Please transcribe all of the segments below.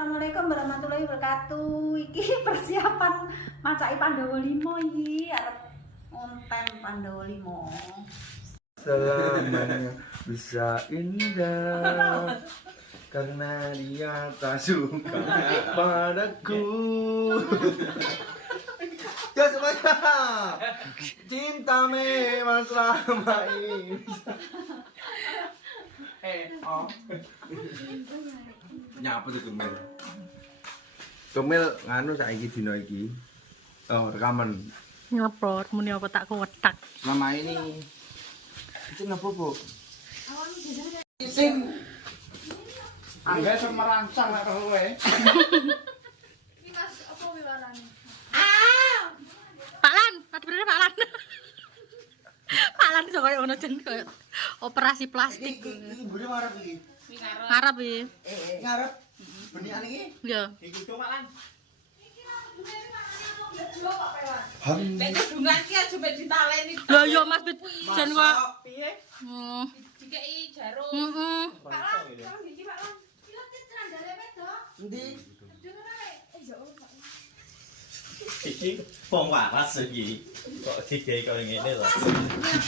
Assalamualaikum warahmatullahi wabarakatuh. Iki persiapan macai Pandawa 5 iki arep konten Pandawa 5. Selamanya bisa indah karena dia tak suka padaku. Ya semuanya, cinta memang selama ini. Oh. Nyapa tuh Kemil? Kemil nganu saiki dino iki. Oh, rekaman. Ngupload muni apa tak kuwetak. Mama ini itu ngapa, Bu? Isin. Angga semerancang nek kowe. Iki Mas apa wiwarane? Pak Lan, padahal Pak Lan. Pak Lan iso koyo ngono jen koyo operasi plastik. Ibune ngarep iki. Ngarep iki. Ngarep. Benikan iki? Iya. Iki cuma lan. Nek kedungan ki aja mek ditaleni. Lho yo Mas Bit jen kok. Piye? Dikeki jarum. Heeh. Pak Lan, tolong iki Pak Lan. Pilot cerandale wedok. Endi? Iki wong waras iki. Kok digawe koyo ngene lho.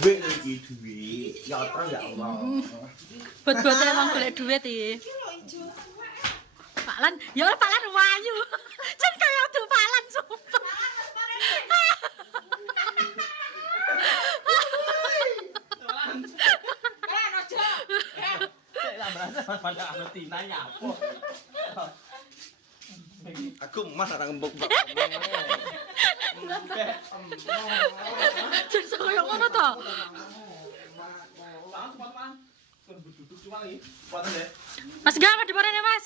Duit iki duit. Ya terus ya Allah. Bot-bote wong golek dhuwit iki. Pak Lan, ya Pak Lan wayu. Jen kaya tuh Pak Lan sumpah. Kalian aja. Lah berarti pada anu Tina nyapo. Aku mah ora ngembuk bak. Jen koyo ngono to. Mas Ga, ada barene Mas.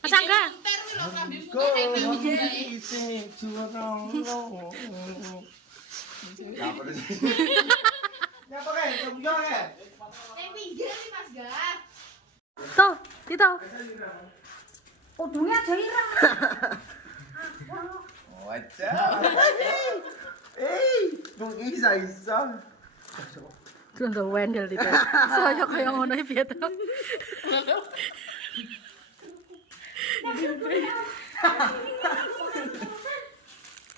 Mas Angga. Entar wi lho kambing Go putih nek isi juarong. Apa itu? Nyapa kae? Coba kae. Ning pinggir iki Mas Gar. Tuh, Tito. Udunge aja ireng. Wajah. Kung isa-isa. Jondo wendel Tito. Saya kaya ngono iki piye to?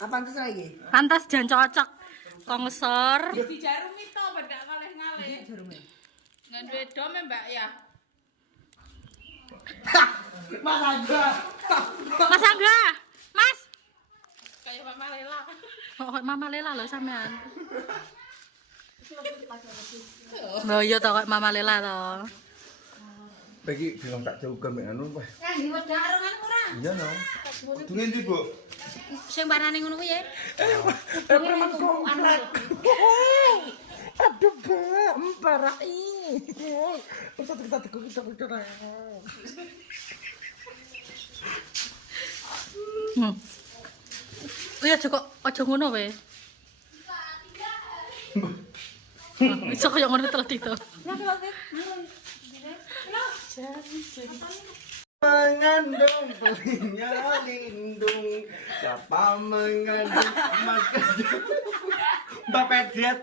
Apa itu lagi? Pantas jan cocok. Kongsor. di jarum itu bedak ngalih-ngalih. Ngan duwe dome Mbak ya. Mas Angga. Mas Angga. Mas. Kayak Mama Lela. Oh, Mama Lela lho sampean. Lho iya to kok Mama Lela to. Bagi bilang tak jauh mek anu wah. Nang di wedok arongan ora? Iya no. Dunge ndi, Bu? Sing warnane ngono kuwi ya. Preman komplek. Aduh, Mbak, emparai. Kita teguh kita bicara. Iya aja ngono wae. Iso kaya ngono telat itu. Mengandung pelihnya lindung. Siapa mengandung maka Mbak Pedet.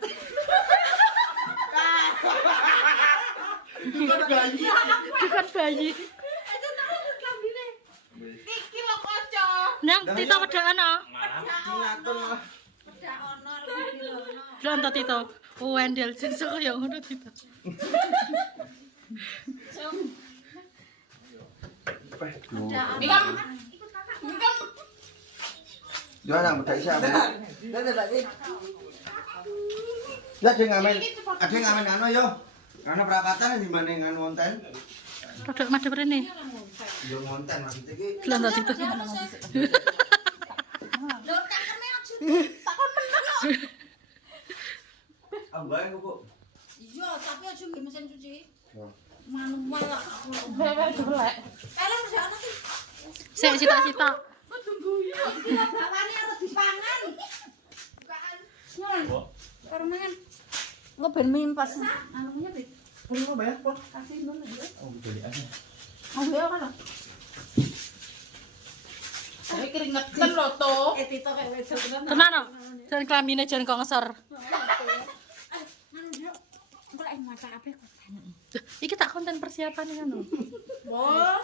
Bukan bayi. Bukan bayi. Iki lho kanca. Nang Tito wedaan ah. Cinatun lah. Wedak ono iki lho. Lontot Tito. Wendel sing kaya ngono Tito. Mikam. Mikam. Gimana muda siapa? Ada lagi. Lah dia ngamen anu yo. Karena perakatan di mana ngan konten. Rodok madhep rene. Yo konten maksudnya iki. Lontot Tito. Lho cangkeme aja. Ambae kok. Iya, tapi aja nggih mesin cuci. Oh. Manual lah aku. Wewe jelek. Elek ndak ono sih. Sik sita-sita. Iki lho bawane arep dipangan. Bukaan. Nol. Karo mangan. Engko ben mimpas. Anunya Bit. Mau bayar kok? Kasih dulu ya. Oh, jadi aja. Oh, ya kan. Saya keringetan lho to. Tito kayak wedok tenan. Tenan no. Jan klambine jan kongsor. Anu yo. Engko lek masak apa kok. Iki tak konten persiapan ngono. Oh.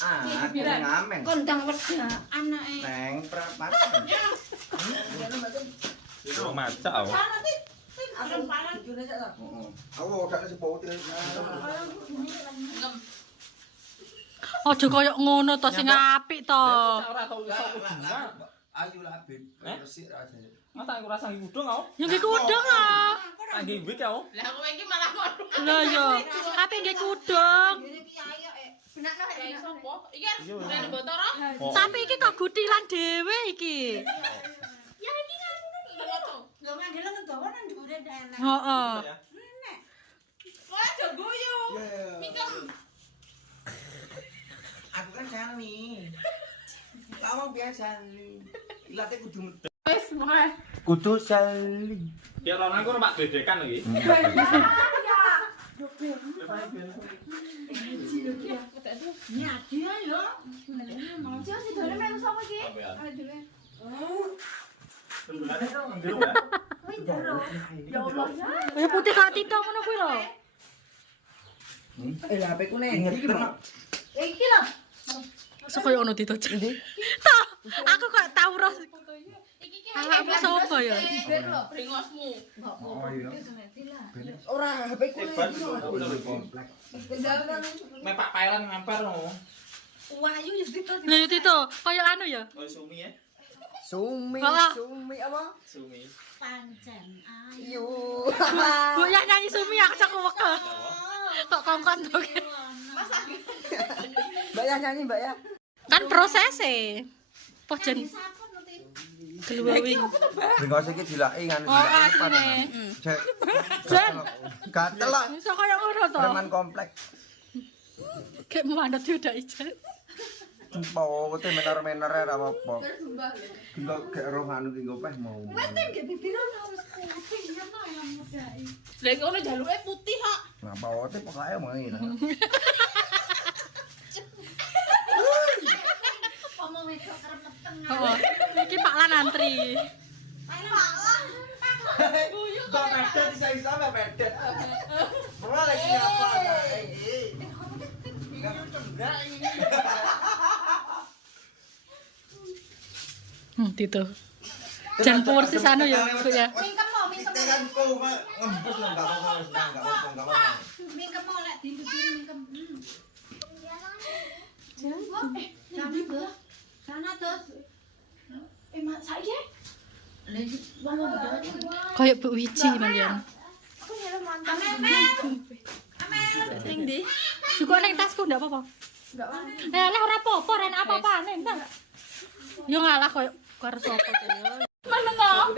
Ah, ngamen. Kondang werda anake. Neng prapat. Itu maca oh. Aku gak sepo Aja koyo ngono to sing apik to. Ora tau iso kudungan. Ayu lah Bib. Resik aja. Masa aku rasa kudung kau? Ya nggih kudung ah. Angge wik kau. Lah kowe iki malah ngono. Lah yo, ape nggih kudung. Benakno Ya sopo? Iki dari Botoro. Sampe iki kok gutilan dhewe iki. Ya iki ngono. lho ngandel ngegawa nang dhuwure enak. Heeh. Kowe aja guyu. Mikem. Aku kan sani. Kamu biasa li. Ilatnya kudu medhek. Wis mulai. Kudu sali. Ya ronan ku Pak dedekan iki. Nyadi yo. Nanti sing dole melu sapa iki? Ayo dole. Sebenarnya itu ngendi ya? Ya Allah. Ya putih kok tito ngono kuwi lho. HP ku nih. Iki lho. Sok koyo ono tito. Toh, aku kok tau roh. Iki ki Awakmu sapa ya? bringosmu. Oh iya. Ora HP ku nih. Mek Pak Pailan ngampar no. Wahyu ya tito. Lha yo tito, koyo anu ya. Oh Sumi ya. Sumi, Halo. Sumi apa? Sumi. Pancen Ayu. Bu ya nyanyi Sumi aku cak weke. Kok kongkon to. Mbak ya nyanyi Mbak ya. Kan prosese. Pojen sapun nanti. glowing. Bengkos iki dilaki nganu. Oh, asline. Jan. Gatel lah. Iso koyo ngono to. Preman komplek. Kayak mandot udah ijen. Mau te menor-menor ora apa-apa. Engko gek roh anu ki ngopeh mau. Wes nggih bibir ono wis putih ya no yang mudai. Lah ngono jaluke putih kok. Ngapa wote pokoke main. Omong wedok karep meteng. Oh, iki Pak Lan antri. Kok pedet isa-isa mbak pedet. Ora lagi apa. Tito. Jan pur sisano ya, Bu ya. Mingkem mau, mingkem. Tekan kok ngembus nang gak apa-apa. Mingkem mau lek di bibir mingkem. Jangan tuh. Sana terus. Mak saiki. Kayak Bu Wiji malian. Aku nyelem mantap. Amen. Ning ndi? Juga ning tasku ndak apa-apa. Enggak apa. Lah ora apa-apa, ora apa-apa entar. Yo ngalah koyo karo sapa to yo. Menengo.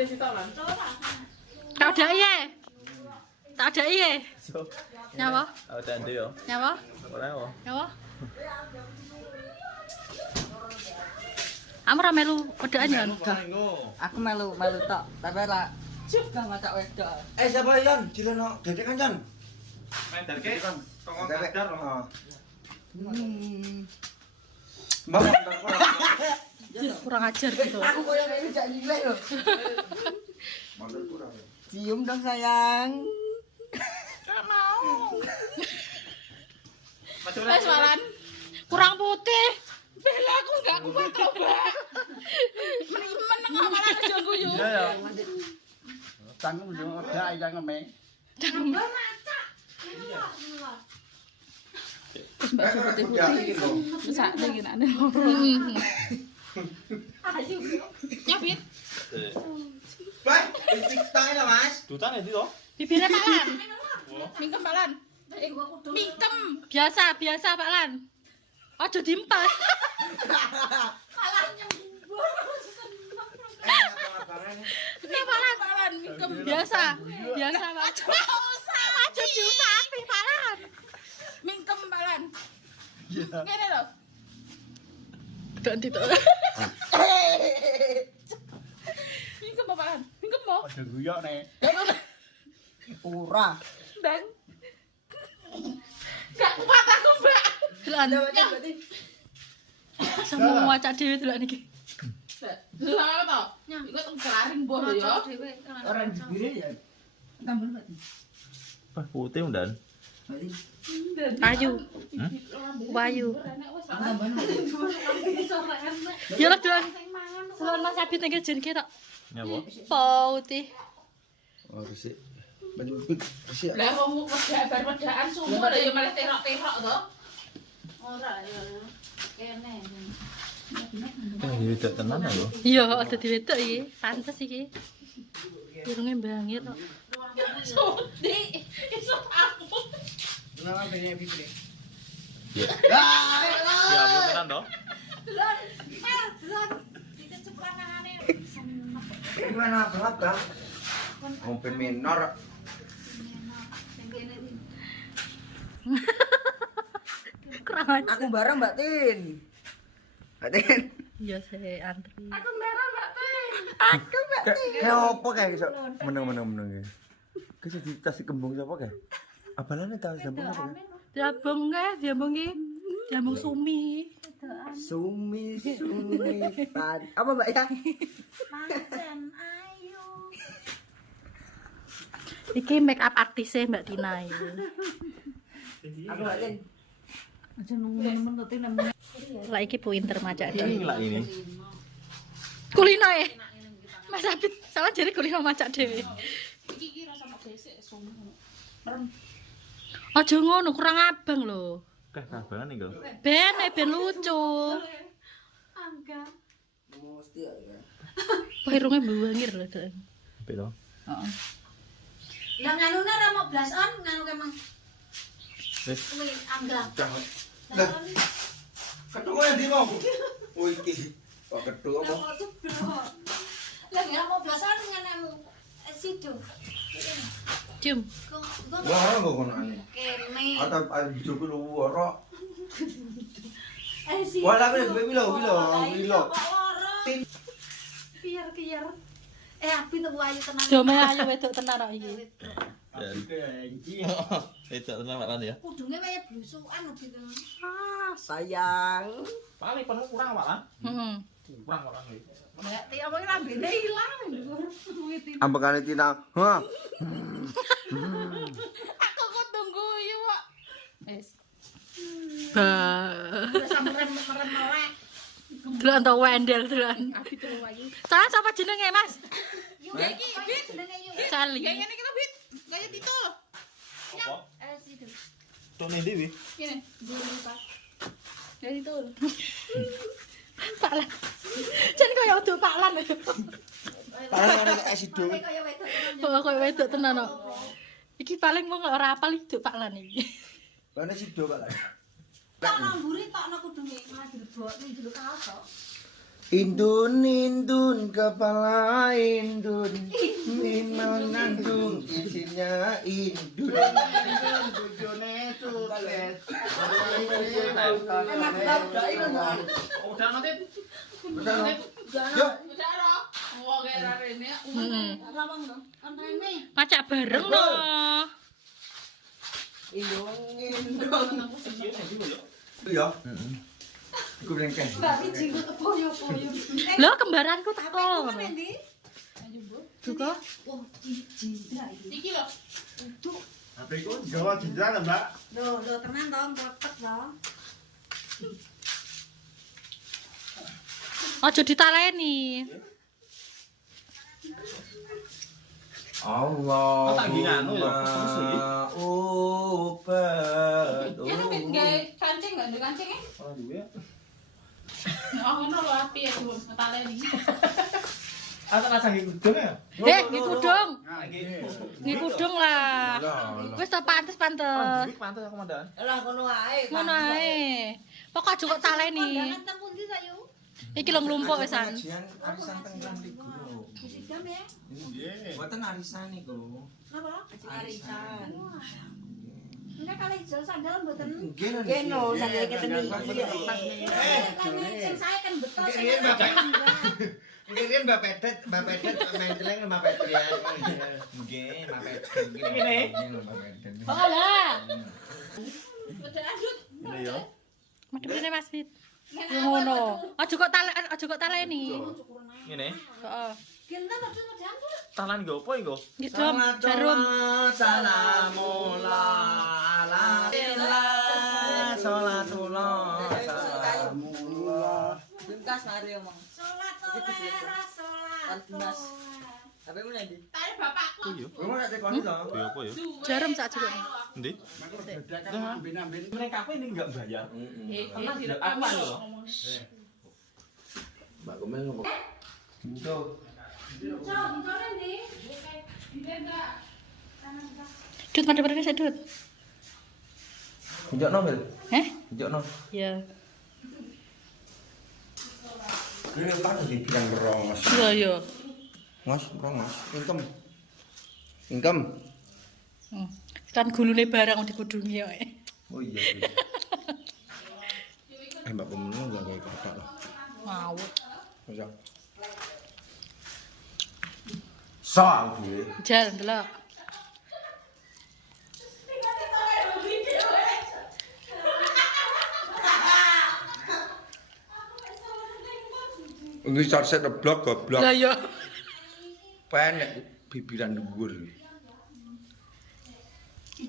Tak ada iye. Tak ada iye. So, Nyawa? ada ndi yo. Nyawa? Ora yo. Nyawa? Amra melu wedaan ya? Aku melu tok, tapi ora gak macak wedok. Siapa Yon? Jilono dedek kan Yon? Main darke kongkong kadar no. Mbak. Kurang ajar gitu. Aku koyo ngene jak nyileh lho. Mandor kurang. Cium dong sayang. Wes malan. Kurang putih. Bela aku enggak kuat coba. Menengo malah aja guyu. Iya ya. Tanggung yo ora aja ngeme. Tambah masak. Terus mbak putih-putih. Wis sak iki nak. Ayo. Nyapit. Baik, tangan lah Mas. Dutan ya to? Bibirnya Pak Lan. Mingkem balan. Mingkem. Biasa Pak Lan. Aja diempas. Malah nyembur. Nih Pak Lan. Balan mingkem. Biasa Pak. Aja diusapi Pak Lan. Mingkem balan. Ngene lho. Ganti to. Mingkem balan. Mingkem mo. Ada guyok nih. Ora. Dan gak kuat aku, Mbak. Delan. Semua cak dhewe delok niki. Lah to. Iku tek kelaring boh yo. Ora dibire ya. Tambah berarti. Putih undan. Ayu. Wayu. Ya lah doan. Doan Mas Abid nek jen ketok. Nyapa? Pauti. Oh, resik. Resik. Lah wong wedaan sumur ya malah terok-terok to. Ora ya. Kene. Ini tidak tenan lho. Iya, ada di wedok iki. Pantes iki. Irunge bangir kok. Sudi, iso aku. Kenapa banyak pikir? Ya. Ya ampun tenan to. Delon. Dikeceplan nangane. Gimana berapa? Open minor. Kurang aja. Aku bareng Mbak Tin. Mbak Tin. Iya sih antri. Kayak apa kayak iso meneng. Kayak dikasih kembung siapa kayak? Abalane ta jambung apa kayak? Diambung ki. Diambung sumi. Sumi. Apa Mbak ya? Pancen ayu. Iki make up artisnya Mbak Tina iki. Aku Mbak Tin. Aja nunggu-nunggu tuh namanya. Lah iki pinter macak Ini dhewe. lah ini. Kulino Mas Abid salah jare kulino macak dhewe. Iki ki rasa mek besek sumur. Aja ngono kurang abang lho. Kabangan iki lho. Ben lucu. Angga. Mesti ya. Irunge bangir lho, Dek. Piro? Heeh. Lah nganune ra mau blas on nganu ke mang. Wis. Kuwi Angga. Ketua yang di mau. Oh iki. Kok ketua apa? Lah ya mau blas on nganu sido. Cium. Wah, kok ngono ane. Kene. Atau bojoku lu ora. Sido. Wala kowe wilo. Kiyer. Abi tuh ayu tenan. Dome ayu wedok tenan kok iki. Tidak tenan Pak Lan ya. Kudunge kaya blusukan gitu. Sayang. Paling penuh kurang Pak Lan. Heeh. Kurang Pak Lan. Nek ti apa lambene ilang. Ambekane Tina. Hah. Aku kok tunggu yo kok. Wis. Ba. Wis merem melek. Delok entuk wendel delokan. Abi tuh ayu. Salah sapa jenenge, Mas? Yuk iki jenenge yuk. Sali. Ya ngene kita Bit. Kayak Tito. Apa? Sido. Tone ndi wi? Ngene. Kayak Tito. Pak Lan. Jan kaya wedok Pak Lan. Parang ana sido. Kaya wedok tenan. Kok koyo wedok tenan kok. Iki paling wong ora apal hidup Pak Lan iki. Ana sido Pak. Tok nang mburi tok nang kudunge malah dilebokne jero kaos tok. Indun kepala indun mengandung isinya indun bojone sukses. Udah nanti. Yuk. Udah ro. Wong kira rene. Heeh. Lawang to. Antene. Macak bareng lho. Iya. Iku rengkeng. Mbak jinggot poyo-poyo. Lho kembaranku teko. Endi? Juga. Oh, jindra iki. Iki lho. Apa itu? Jawa jendela Mbak. Lho tenan to, nglepet to. Aja ditaleni. Allah. Tak nggih nganu ya, terus iki. Obat. Ya Bit gawe kancing enggak ada kancingnya? Oh duwe. Oh ngono lho api ya Bu, ngetaleni. Ata rasa nggih kudung ya? Nggih kudung. Nggih. Nggih kudung lah. Wis ta pantes. Iki pantes aku mandan. Lah ngono ae. Ngono ae. Pokok aja kok taleni. Kondangan teng pundi sayu? Iki lho nglumpuk wisan. Pengajian arisan teng mriku. Sidam ya. Nggih. Mboten arisan niku. Napa? Arisan. Enggak kali ijo sandal mboten. Nggih lho. Keno sandal keteni. Sing saya kan betul sing. Nggih, Mbak. Nggih, Mbak Pedet main celeng Mbak Pedet ya. Nggih, Mbak Pedet. Ngene. Mbak Pedet. Oh lah. Udah lanjut. Ini ya. Madhepne Mas Fit. Yo ngono. Aja kok taleni. Ngene. Heeh. Genta padha diangkut. Talan nggo apa nggo? Nggih, Dom. Jarum. Salamullah ala mari omong. Sholat. Apa mana di? Tadi bapakku. Kamu nggak tekoni toh? Ya apa ya? Jarum sak jeruk. Ndi? Mereka apa ini enggak bayar? Aku loh. Mbak Komel ngomong. Itu. Dut madep saya Dut. Hijau Nobel. Hijau no. Ya. Ini kan dibilang berongos. Iya iya. Mas, berongos. Ingkem. Kan gulune barang dikudungi kok. Oh iya. Mbak Komel enggak kayak kakak loh. Ngawut. Masa? Soal gue. Jalan delok. Ini set blok goblok. Lah ya. Pendek bibiran dhuwur.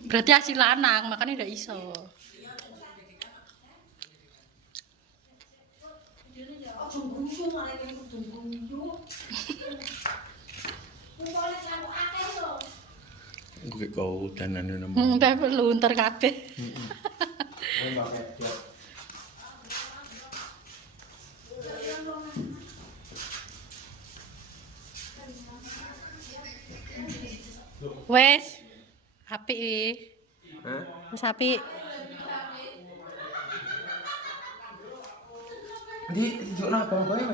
Berarti hasil lanang, makanya ndak iso. Gue kau danan nama. Teh perlu ntar kabeh. Wes. Apik iki. Wes apik. Di tunjukno apa-apa ya,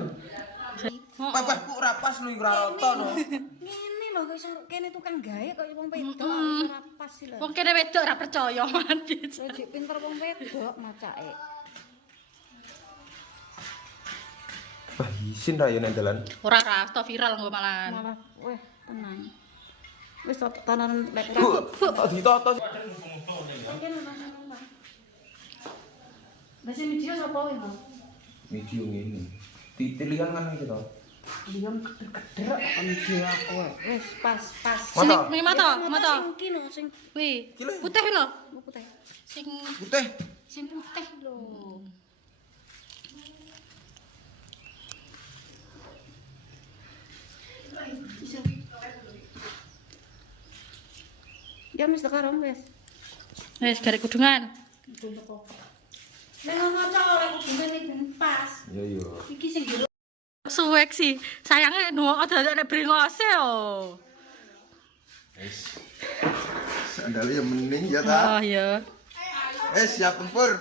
Papahku ora pas lu ora roto no. Ngene lho kok iso kene tukang gawe kok wong wedok ora pas sih lho. Wong kene wedok ora percaya mati. Sik pinter wong wedok macake. Wah, isin ra ya nek dalan. Ora sto viral engko malan. Malah weh tenang. Wis tanan lek Tak ditoto. Bahasa media sapa wae, Mas? Video ngene. Titilian kan iki to. Diam keder kok media aku. Wis pas. Mata. Sing mata. Sing kino sing Kuwi. Iki lho. Putih lho. putih. Sing Putih. putih lho. Ya mesti sekarang wis. Wes garek kudungan. Nek ngono ora kudungan iki pas. Ya iya. Iki sing jero Suwek sih. Sayangnya nuwok ada brengose yo. Wis. Sandale ya mending ya ta. Oh iya. Siap tempur.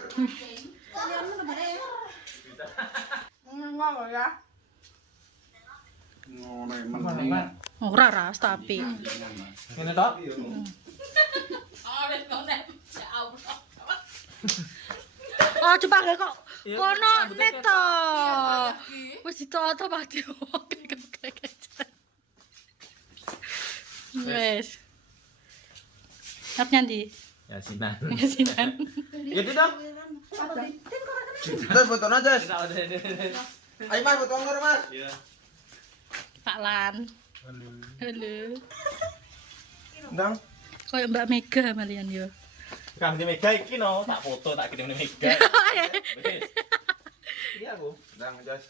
Ora tapi. Ngene to? Oh, coba gak kok. Kono neto. Wis ditoto pati. Wes. Arep ndi? Ya sinan. Sinan. Ya tidak. Terus foto aja. Ayo Mas, foto ngor Mas. Iya. Pak Lan. Halo. Ndang. Kayak Mbak Mega malian yo. Kang di Mega iki no, tak foto tak kirim di Mega. Wis. Iya aku. Ndang, Jos.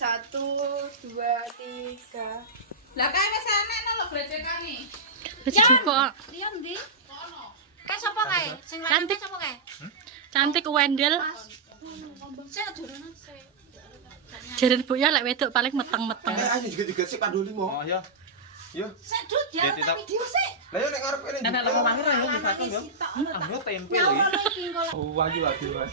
1, 2, 3. Lah kae wis enek lho gledekane. Wis juga. liyan ndi? Kae sapa kae? Sing lanang Cantik. sapa kae? Cantik Wendel. Sik adonan sik. Jaren Bu ya lek wedok paling meteng-meteng. Ayo juga sik pandu limo. Oh iya. Yo. Sik Dut ya Ya, Tita. video sik. Lah yo nek ngarep kene. Nenek lama mangan ayo di satu yo. Ambil tempe lho ya. Oh, waju Mas.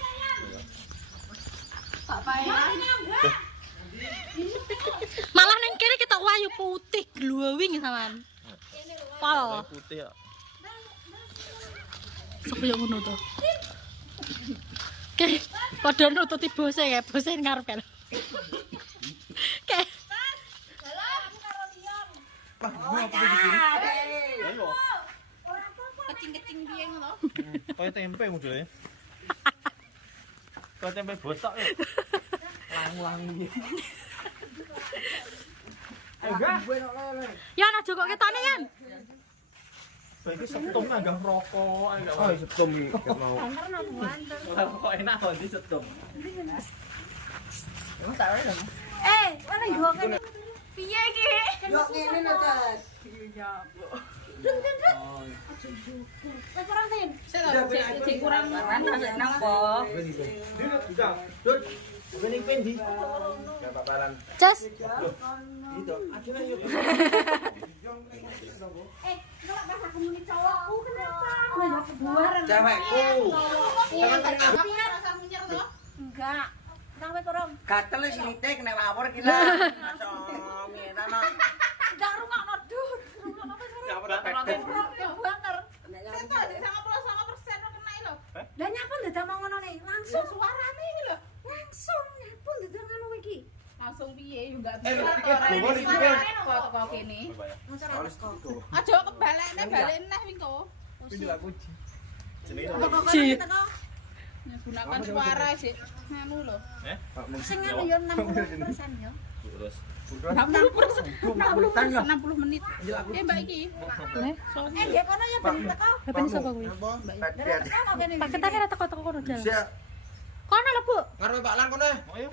Malah ning kene kita wayu putih glowing sampean. Pol. Putih ya. Sok yo ngono to. Oke, padha nututi bose kae, bose ngarep kan. Oke. Ayo. Kecing-kecing piye ngono? Kayak tempe modele. Kayak tempe botok ya. Lang-lang iki. Enggak. Ya ana joko ketane kan. Iki setum nggak rokok, enggak. Oh, setum iki mau. Kok enak kok di setum. mana yo ngene. Piye iki? Yo ngene lho, Cas. Wis kurang tin. Cek kurang Kan nang apa? Cas. Kalau pas aku muni cowokku kenapa? Banyak kebuaran. Cewekku. Enggak. Nang wis kurang. Gatel wis nite kena wawur iki lah. Ngene ana. Enggak rungokno dut. Rungokno wis kurang. Ya banter. Lah nyapun dadak mau ngono nih, langsung suarane iki lho. langsung nyapun dadak ngono iki. Langsung piye yo enggak kok kene. Aja kebalekne balik neh wingko. Ci. Gunakan suara sih. Anu lho. Sing anu yo 60% yo. Terus 60 menit. Mbak iki. Nggih kono ya ben teko. Bapak ini sapa kuwi? Teko kene. Paketane ra teko-teko kono jalan. Bisa Kono lho, Bu. ngarepe Pak Lan kono. oh ya